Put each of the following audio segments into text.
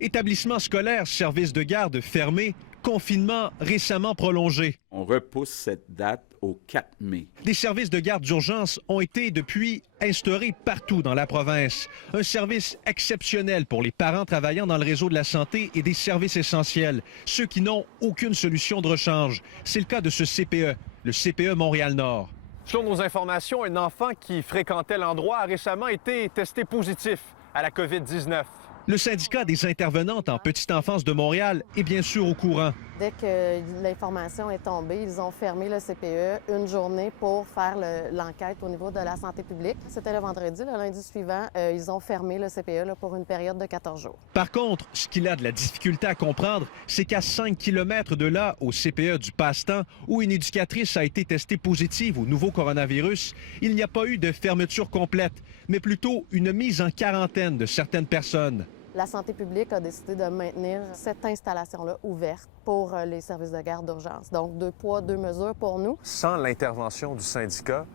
Établissements scolaires, services de garde fermés, confinement récemment prolongé. On repousse cette date au 4 mai. Des services de garde d'urgence ont été depuis instaurés partout dans la province. Un service exceptionnel pour les parents travaillant dans le réseau de la santé et des services essentiels, ceux qui n'ont aucune solution de rechange. C'est le cas de ce CPE, le CPE Montréal-Nord. Selon nos informations, un enfant qui fréquentait l'endroit a récemment été testé positif à la COVID-19. Le syndicat des intervenantes en petite enfance de Montréal est bien sûr au courant. Dès que l'information est tombée, ils ont fermé le CPE une journée pour faire l'enquête au niveau de la santé publique. C'était le vendredi. Le lundi suivant, ils ont fermé le CPE pour une période de 14 jours. Par contre, ce qu'il a de la difficulté à comprendre, c'est qu'à 5 km de là, au CPE du Passe-Temps, où une éducatrice a été testée positive au nouveau coronavirus, il n'y a pas eu de fermeture complète, mais plutôt une mise en quarantaine de certaines personnes. La santé publique a décidé de maintenir cette installation-là ouverte pour les services de garde d'urgence. Donc, 2 poids, 2 mesures pour nous. Sans l'intervention du syndicat,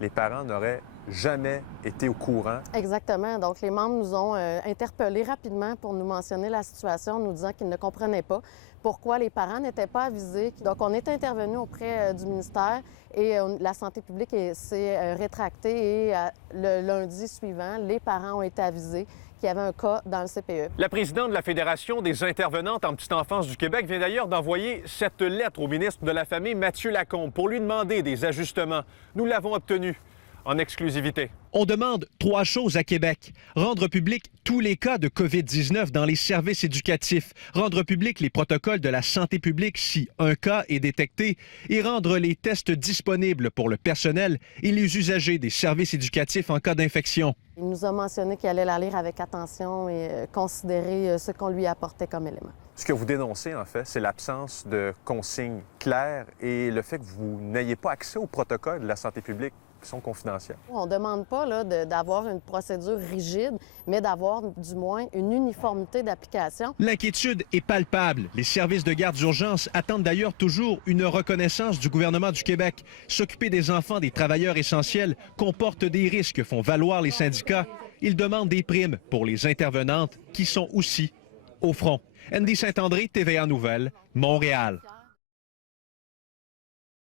les parents n'auraient jamais été au courant. Exactement. Donc, les membres nous ont interpellés rapidement pour nous mentionner la situation, nous disant qu'ils ne comprenaient pas pourquoi les parents n'étaient pas avisés. Donc, on est intervenu auprès du ministère et la santé publique s'est rétractée et le lundi suivant, les parents ont été avisés qu'il y avait un cas dans le CPE. La présidente de la Fédération des intervenantes en petite enfance du Québec vient d'ailleurs d'envoyer cette lettre au ministre de la Famille, Mathieu Lacombe, pour lui demander des ajustements. Nous l'avons obtenu en exclusivité. On demande 3 choses à Québec. Rendre public tous les cas de COVID-19 dans les services éducatifs, rendre public les protocoles de la santé publique si un cas est détecté et rendre les tests disponibles pour le personnel et les usagers des services éducatifs en cas d'infection. Il nous a mentionné qu'il allait la lire avec attention et considérer ce qu'on lui apportait comme élément. Ce que vous dénoncez, en fait, c'est l'absence de consignes claires et le fait que vous n'ayez pas accès aux protocoles de la santé publique qui sont confidentiels. On ne demande pas d'avoir une procédure rigide, mais d'avoir du moins une uniformité d'application. L'inquiétude est palpable. Les services de garde d'urgence attendent d'ailleurs toujours une reconnaissance du gouvernement du Québec. S'occuper des enfants des travailleurs essentiels comporte des risques, font valoir les syndicats. Ils demandent des primes pour les intervenantes qui sont aussi au front. Andy Saint-André, TVA Nouvelles, Montréal.